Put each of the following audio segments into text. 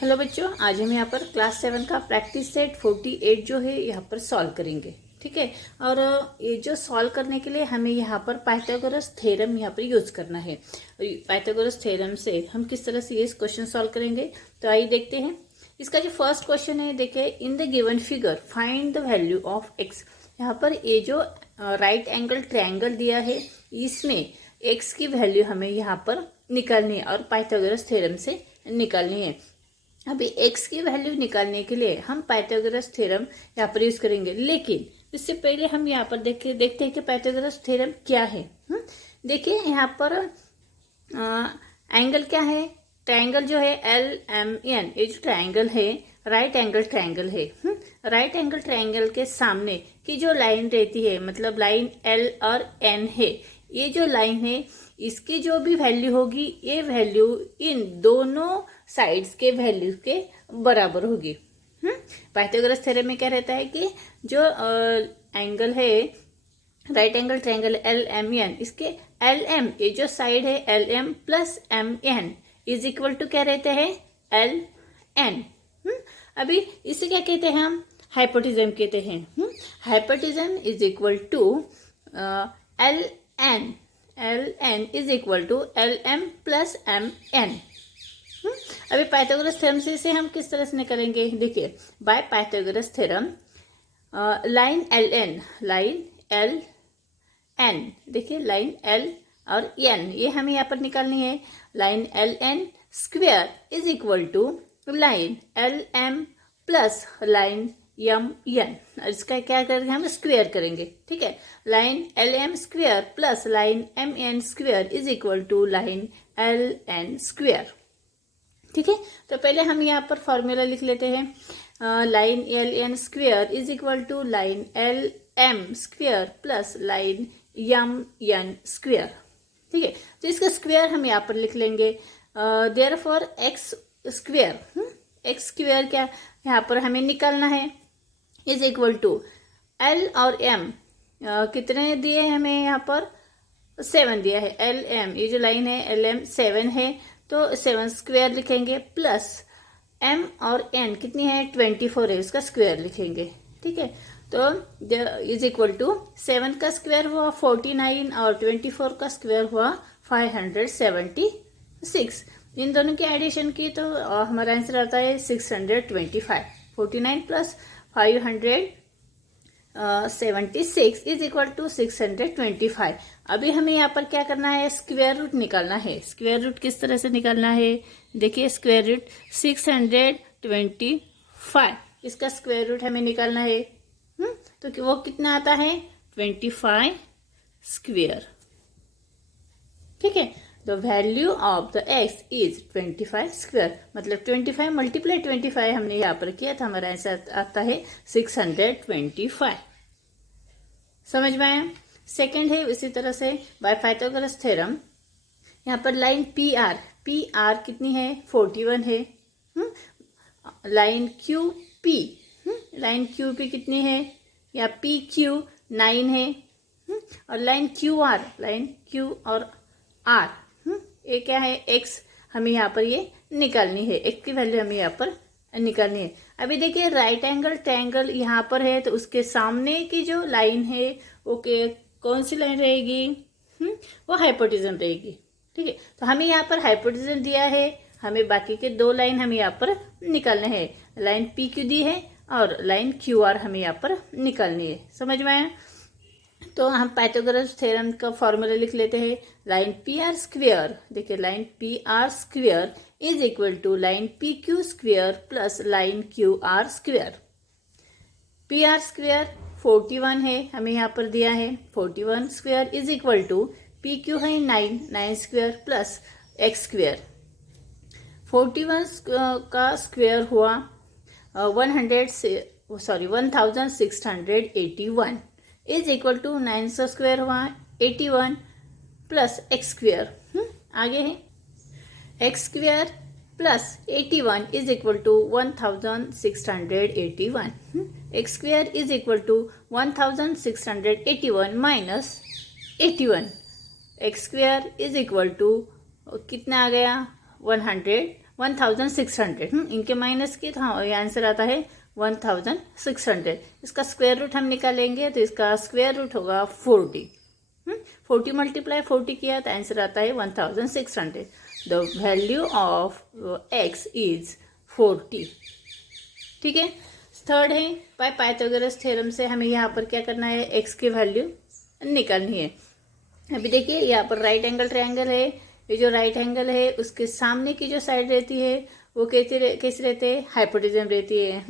Hello बच्चों, आज हम यहाँ पर क्लास 7 का प्रैक्टिस सेट 48 जो है यहाँ पर सॉल्व करेंगे। ठीक है। और ये जो सॉल्व करने के लिए हमें यहाँ पर पाइथागोरस थ्योरम यहाँ पर यूज करना है। पाइथागोरस थ्योरम से हम किस तरह से ये क्वेश्चन सॉल्व करेंगे, तो आइए देखते हैं। इसका जो फर्स्ट क्वेश्चन है, देखिए, in the given figure find the value of x. यहाँ पर ये जो राइट एंगल ट्रायंगल दिया है, इसमें एक्स की वैल्यू हमें यहाँ पर निकालनी है और पाइथागोरस थ्योरम से निकालनी है। अभी x की वैल्यू निकालने के लिए हम पाइथागोरस थ्योरम यहाँ पर यूज करेंगे, लेकिन इससे पहले हम यहाँ पर देखते हैं कि पाइथागोरस थ्योरम क्या है। देखिए यहाँ पर एंगल क्या है, ट्रायंगल जो है LMN, ये जो ट्रायंगल है राइट एंगल ट्रायंगल है। राइट एंगल ट्रायंगल के सामने की जो लाइन रहती है, मतलब लाइन L और N है, ये जो लाइन है इसकी जो भी वैल्यू होगी, ये वैल्यू इन दोनों साइड्स के वैल्यू के बराबर होगी। पाइथागोरस थ्योरम में क्या रहता है कि जो एंगल है राइट एंगल ट्रायंगल LMN, इसके LM, ये जो साइड है LM plus MN is equal to क्या रहते हैं, LN। अभी इसे क्या कहते हैं, हम हाइपोटेनम कहते हैं। Hypotenuse is equal to LN is equal to LM plus MN। अभी पाइथागोरस थ्योरम से इसे हम किस तरह से निकालेंगे, देखिए, by Pythagoras theorem line LN, देखिए लाइन L और N, ये हमें यहाँ पर निकालनी है। Line LN square is equal to line LM plus line MN। इसका क्या करेंगे, हम स्क्वायर करेंगे। ठीक है, line LM square plus line MN square is equal to line LN square. ठीक है, तो पहले हम यहाँ पर फॉर्मूला लिख लेते हैं। Line LN square is equal to line LM square plus line MN square. ठीक है, तो इसका स्क्वायर हम यहाँ पर लिख लेंगे। देयरफॉर एक्स स्क्वायर क्या यहाँ पर हमें निकालना है, इज इक्वल टू L और M कितने दिए हैं हमें, यहाँ पर 7 दिया है। LM, ये जो लाइन है LM 7 है, तो 7 स्क्वायर लिखेंगे, प्लस M और N कितनी है, 24 है, उसका स्क्वायर लिखेंगे। ठीक है, तो इज इक्वल टू 7 का स्क्वायर हुआ 49 और 24 का स्क्वायर हुआ 576। इन दोनों की एडिशन की तो हमारा आंसर आता है 625। 49 प्लस 576 इज इक्वल टू 625। अभी हमें यहाँ पर क्या करना है, स्क्वायर रूट निकालना है। स्क्वायर रूट किस तरह से निकालना है, देखिए, स्क्वायर रूट 625, इसका स्क्वायर रूट हमें निकालना है। तो वो कितना आता है, 25 स्क्वायर। ठीक है, the value of the x is 25 square, मतलब 25 मल्टीप्लाई 25 हमने यहाँ पर किया था, हमारा आंसर आता है 625। समझ में आया। सेकंड है इसी तरह से बाय पाइथागोरस थ्योरम, यहाँ पर लाइन PR कितनी है, 41 है। लाइन QP कितनी है, या PQ 9 है। और लाइन Q और R, ये क्या है, X हमें यहाँ पर ये निकालनी है, X की वैल्यू हमें यहाँ पर निकालनी है। अभी देखिए, राइट एंगल ट्रायंगल यहाँ पर है, तो उसके सामने की जो लाइन है वो कौन सी लाइन रहेगी, वो हाइपोटेनम रहेगी। ठीक है, तो हमें यहाँ पर हाइपोटेनम दिया है, हमें बाकी के 2 लाइन हमें यहाँ पर निकालने हैं। लाइन PQ दी है और लाइन QR हमें यहाँ पर निकालनी है। समझ में आया। तो हम पाइथागोरस थ्योरम का फॉर्मूला लिख लेते हैं। लाइन PR स्क्वायर, देखिए, line PR square is equal to line PQ square plus line QR square. PR square 41 है, हमें यहाँ पर दिया है। 41 square is equal to PQ है 9 स्क्वायर प्लस X स्क्वायर। 41 का स्क्वायर हुआ 1681 इज इक्वल टू 9 का स्क्वायर हुआ 81 प्लस X स्क्वायर। आगे है X square plus 81 is equal to 1681। X square is equal to 1681 minus 81। X square is equal to कितना आ गया, 100 1600। इनके माइनस किए तो हाँ ये आंसर आता है 1600। इसका स्क्वायर रूट हम निकालेंगे तो इसका स्क्वायर रूट होगा 40। 40 मल्टीप्लाई 40 किया तो आंसर आता है 1600। The value of x is 40। ठीक है। थर्ड है पाइथागोरस थ्योरम से हमें यहाँ पर क्या करना है, x की वैल्यू निकालनी है। अभी देखिए यहाँ पर राइट एंगल ट्रायंगल है, ये जो राइट एंगल है उसके सामने की जो साइड रहती है वो कैसे रहते हैं, हाइपोटेनम रहती है।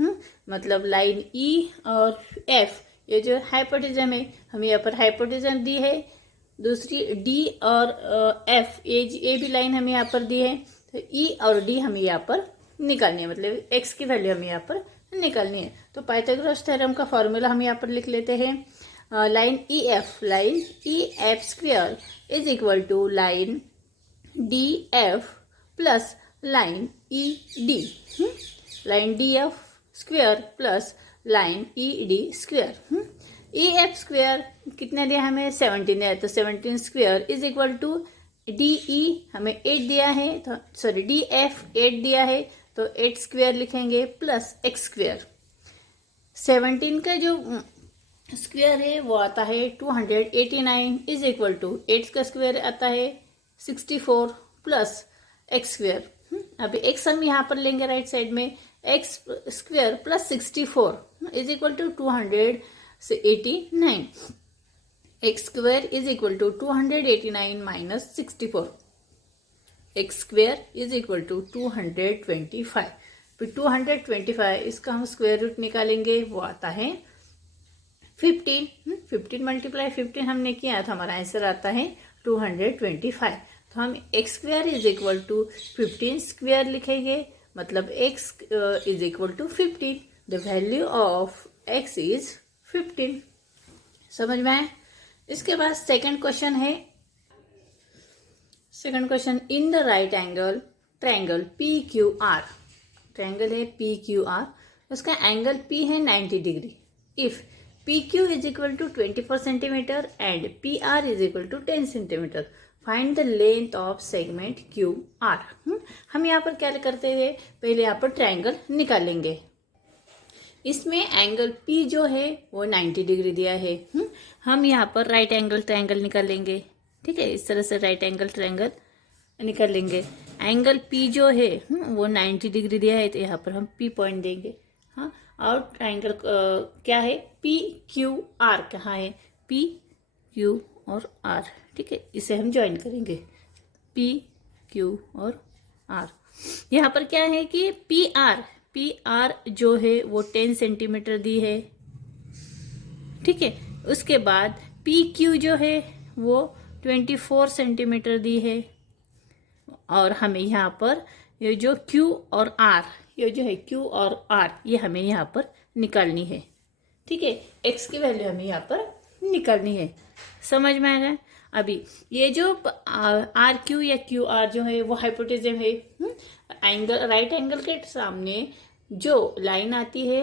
मतलब लाइन E और F ये जो हाइपोटेनम है, हमें यहाँ पर हाइपोटेनम दी है। दूसरी D और F ये भी लाइन हमें यहाँ पर दी है, तो E और D हमें यहाँ पर निकालनी है, मतलब x की वैल्यू हमें यहाँ पर निकालनी है। तो पाइथागोरस थ्योरम का फॉर्मूला हम यहाँ पर लिख लेते हैं। Line E F square is equal to line D F plus line E D. Line D F square plus line E D square. E F square कितना दिया हमें, 17 दिया है, तो 17 square is equal to D E हमें 8 दिया है, तो सॉरी डी एफ 8 दिया है तो 8 स्क्वेयर लिखेंगे प्लस एक्स स्क्वेयर। 17 का जो स्क्वेयर है वो आता है 289 इज इक्वल टू 8 का स्क्वेयर आता है 64 प्लस एक्स स्क्वेयर। अभी एक्स हम यहाँ पर लेंगे राइट साइड में, X square plus 64 is equal to 289। X square is equal to 289 minus 64। X square is equal to 225। फिर 225 इसका हम स्क्वायर रूट निकालेंगे, वो आता है 15। 15 मल्टीप्लाई 15 हमने किया तो हमारा आंसर आता है 225। तो हम X square is equal to 15 square लिखेंगे, मतलब X is equal to 15। The value of X is 15। समझ में आए। इसके बाद सेकंड क्वेश्चन है। Second question, in the right angle triangle P Q R, triangle है पी क्यू आर, उसका एंगल पी है 90 degree. If P Q is equal to 24 centimetre and P R is equal to 10 centimetre, find the length of segment Q are. हम यहाँ पर क्या करते हैं, पहले यहाँ पर ट्रायंगल निकालेंगे। इसमें एंगल पी जो है वो 90 डिग्री दिया है। हम यहाँ पर राइट एंगल ट्रायंगल निकालेंगे। ठीक है, इस तरह से राइट एंगल ट्रायंगल निकाल लेंगे। एंगल पी जो है वो 90 डिग्री दिया है, तो यहाँ पर हम पी पॉइंट देंगे। हाँ, और ट्रायंगल क्या है, पी क्यू आर कहाँ है, पी क्यू और आर। ठीक है, इसे हम ज्वाइन करेंगे, पी क्यू और आर। यहाँ पर क्या है कि पी आर जो है वो 10 सेंटीमीटर दी है। ठीक है, उसके बाद पी क्यू जो है वो 24 सेंटीमीटर दी है। और हमें यहाँ पर ये जो Q और R, ये जो है Q और R, ये हमें यहाँ पर निकालनी है। ठीक है, X की वैल्यू हमें यहाँ पर निकालनी है। समझ में आ रहा है। अभी ये जो आर क्यू या क्यू आर जो है वो हाइपोटेनम है। एंगल राइट एंगल के सामने जो लाइन आती है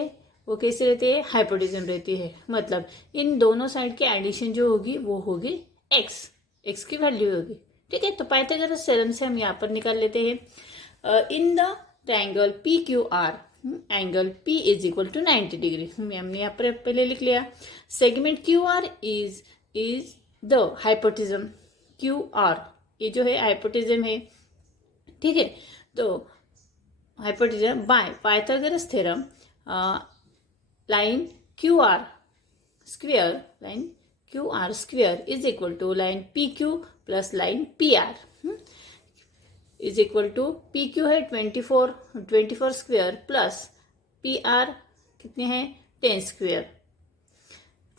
वो कैसे रहती है, हाइपोटेनम रहती है। मतलब इन दोनों साइड की एडिशन जो होगी वो होगी एक्स की वैल्यू होगी। ठीक है, तो पाइथागोरस थ्योरम से हम यहाँ पर निकाल लेते हैं। In the triangle P Q R, angle P is equal to 90 degree. हमने यहाँ पर पहले लिख लिया। Segment Q R is the hypotenuse Q R, ये जो है हाइपोटेनम है। ठीक है, तो hypotenuse by Pythagoras theorem line Q R square is equal to line P Q plus line P R is equal to P Q है 24 square plus P R कितने हैं 10 स्क्वेयर।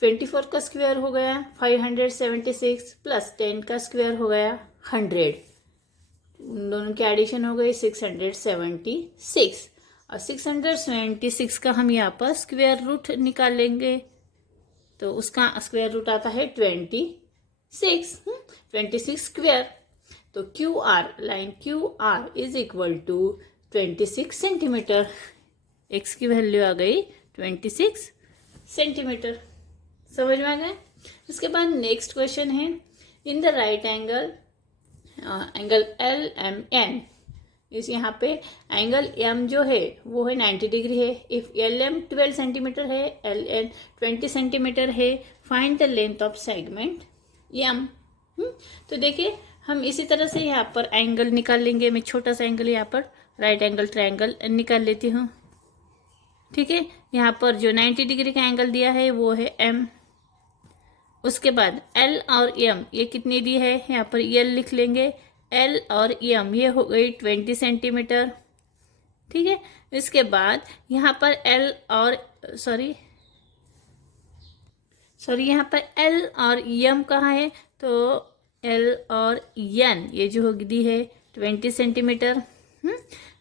24 का स्क्वेयर हो गया 576 प्लस 10 का स्क्वेयर हो गया 100। उन दोनों की एडिशन हो गई 676। और 676 का हम यहाँ पर स्क्वेयर रूट निकाल लेंगे, तो उसका स्क्वेयर रूट आता है 26 स्क्वेयर। तो Q R, line Q R is equal to 26 centimetre. X की वैल्यू आ गई 26 सेंटीमीटर। समझ में आ गए। इसके बाद नेक्स्ट क्वेश्चन है, in the right angle angle L M N इस यहाँ पे एंगल एम जो है वो है 90 डिग्री है। इफ एल एम 12 सेंटीमीटर है, एल एन 20 सेंटीमीटर है, find the length of segment M. तो देखिए हम इसी तरह से यहाँ पर एंगल निकाल लेंगे। मैं छोटा सा एंगल यहाँ पर राइट एंगल ट्रायंगल निकाल लेती हूँ। ठीक है, यहाँ पर जो 90 डिग्री का एंगल दिया है वो है एम। उसके बाद एल और एम ये कितनी दी है, यहाँ पर एल लिख लेंगे, एल और एम ये हो गई 20 सेंटीमीटर। ठीक है, इसके बाद यहाँ पर एल और सॉरी यहाँ पर एल और एम कहाँ है, तो एल और एन ये जो हो दी है 20 सेंटीमीटर।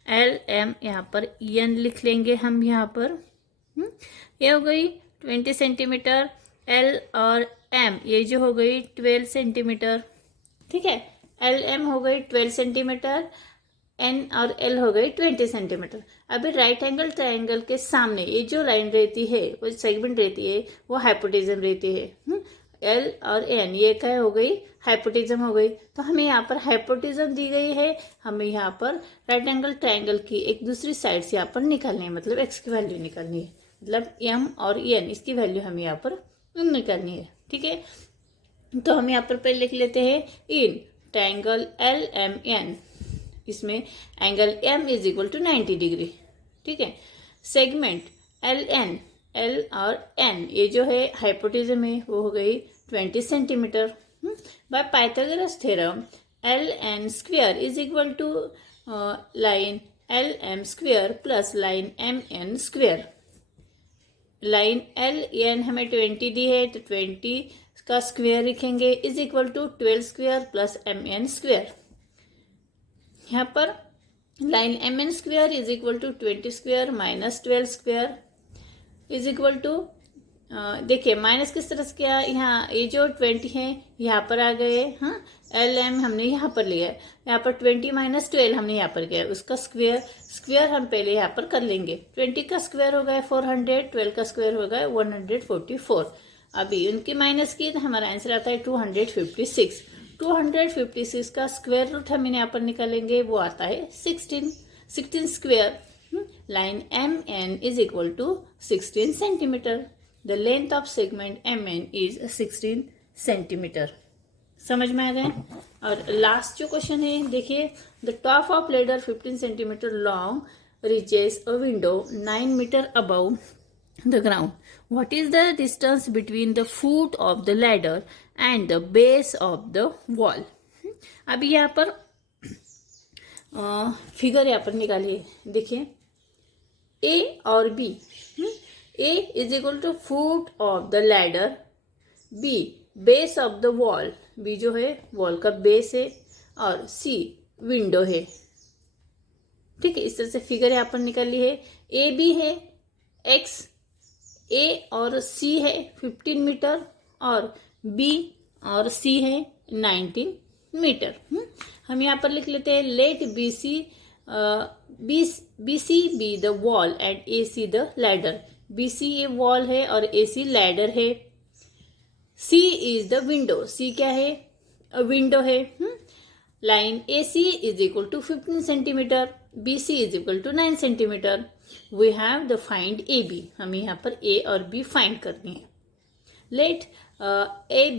एल एम यहाँ पर एन लिख लेंगे हम यहाँ पर। ये हो गई 20 सेंटीमीटर। एल और एम ये जो हो गई 12 सेंटीमीटर। ठीक है, एल एम हो गई 12 सेंटीमीटर, एन और एल हो गई 20 सेंटीमीटर। अभी राइट एंगल ट्रायंगल के सामने ये जो लाइन रहती है, वो सेगमेंट रहती है, वो हाइपोटेनम रहती है। एल और एन ये क्या हो गई, हाइपोटेनम हो गई। तो हमें यहाँ पर हाइपोटेनम दी गई है, हमें यहाँ पर राइट एंगल ट्रायंगल की एक दूसरी साइड से यहाँ पर निकालनी है, मतलब एक्स की वैल्यू निकालनी है, मतलब एम और एन इसकी वैल्यू हमें यहाँ पर निकालनी है। ठीक है, तो हम यहाँ पर पहले लिख लेते हैं in triangle L M N, इसमें angle M is equal to 90 degree. ठीक है, सेगमेंट एल एन, एल और एन ये जो है हाइपोटेनम है वो हो गई 20 centimetre. By Pythagoras theorem L N square is equal to line L M square plus line M N square. Line L N हमें 20 दी है, तो 20 का स्क्वायर लिखेंगे is equal to 12 square plus M N square. यहाँ पर line M N square is equal to 20 square minus 12 square is equal to, देखिए minus किस तरह से किया, यहाँ ये जो 20 है यहाँ पर आ गए। हाँ, एल एम हमने यहाँ पर लिया, यहाँ पर 20 माइनस 12 हमने यहाँ पर किया, उसका स्क्वायर हम पहले यहाँ पर कर लेंगे। 20 का स्क्वायर हो गया 400, 12 का स्क्वायर हो गया 144। अभी उनकी माइनस की तो हमारा आंसर आता है 256। 256 का स्क्वायर रूट हम यहाँ पर निकालेंगे, वो आता है 16 square. Line M N is equal to 16 centimetre. The length of segment M N is 16 centimetre. समझ में आ गए। और लास्ट जो क्वेश्चन है देखिए, the top of ladder 15 centimetre long reaches a window 9 metre above the ground. What is the distance between the foot of the ladder and the base of the wall? अभी यहाँ पर figure यहाँ पर निकालिए, देखिए A और बी। A is equal to foot of the ladder, B base of the wall, B जो है वॉल का बेस है, और सी विंडो है। ठीक है, इस तरह से फिगर यहाँ पर निकाली है। ए बी है एक्स, ए और सी है 15 मीटर, और बी और सी है 19 मीटर। हम यहाँ पर लिख लेते हैं let B C be the wall and A C the ladder. B C ये वॉल है और ए सी लैडर है। C is the window, C क्या है, विंडो है। Line A C is equal to 15 centimetre, B C is equal to 9 centimetre. We have the find A B, हमें यहाँ पर ए और बी फाइंड करनी है। Let A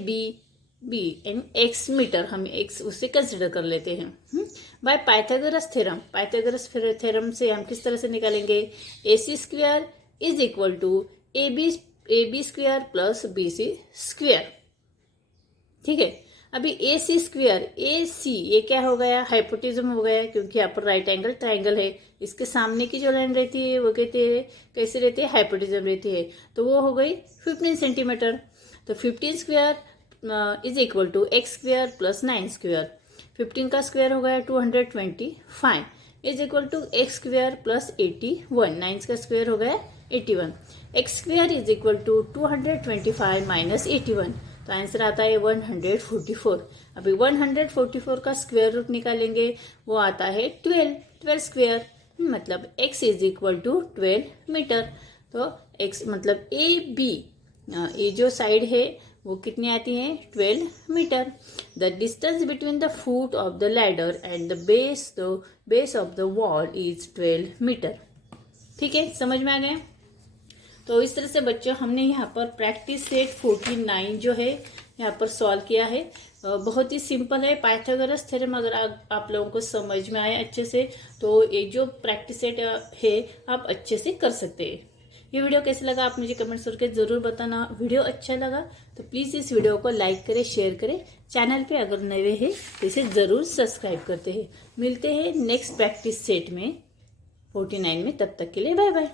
B and X metre, हम एक्स उससे कंसिडर कर लेते हैं। By Pythagoras theorem, Pythagoras theorem से हम किस तरह से निकालेंगे, A C square is equal to A B square plus B C square. ठीक है, अभी ए सी स्क्वायर, ए सी ये क्या हो गया, हाइपोटेनम हो गया, क्योंकि यहाँ पर राइट एंगल ट्रायंगल है। इसके सामने की जो लाइन रहती है वो कहते हैं कैसे रहती है, हाइपोटेनम रहती है, तो वो हो गई 15 सेंटीमीटर। तो 15 square is equal to X square plus 9 square. 15 का स्क्वायर हो गया 225 is equal to X square plus 81, 9 का स्क्वायर हो गया 81। X square is equal to 225 minus 81, तो आंसर आता है 144। अभी 144 का स्क्वायर रूट निकालेंगे, वो आता है 12 स्क्वायर, मतलब x is equal to 12 metre. तो x मतलब ए बी ये जो साइड है वो कितनी आती है 12 metre. The distance between the foot of the ladder and the base of the wall is 12 metre. ठीक है, समझ में आ गया। तो इस तरह से बच्चों हमने यहाँ पर प्रैक्टिस सेट 49 जो है यहाँ पर सॉल्व किया है। बहुत ही सिंपल है। पाइथागोरस थ्योरम अगर आप लोगों को समझ में आए अच्छे से तो ये जो प्रैक्टिस सेट है आप अच्छे से कर सकते हैं। ये वीडियो कैसे लगा आप मुझे कमेंट्स करके जरूर बताना। वीडियो अच्छा लगा तो प्लीज़ इस वीडियो को लाइक करें, शेयर करें। चैनल पे अगर नए हैं तो इसे ज़रूर सब्सक्राइब करते हैं। मिलते हैं नेक्स्ट प्रैक्टिस सेट में 49 में। तब तक के लिए बाय बाय।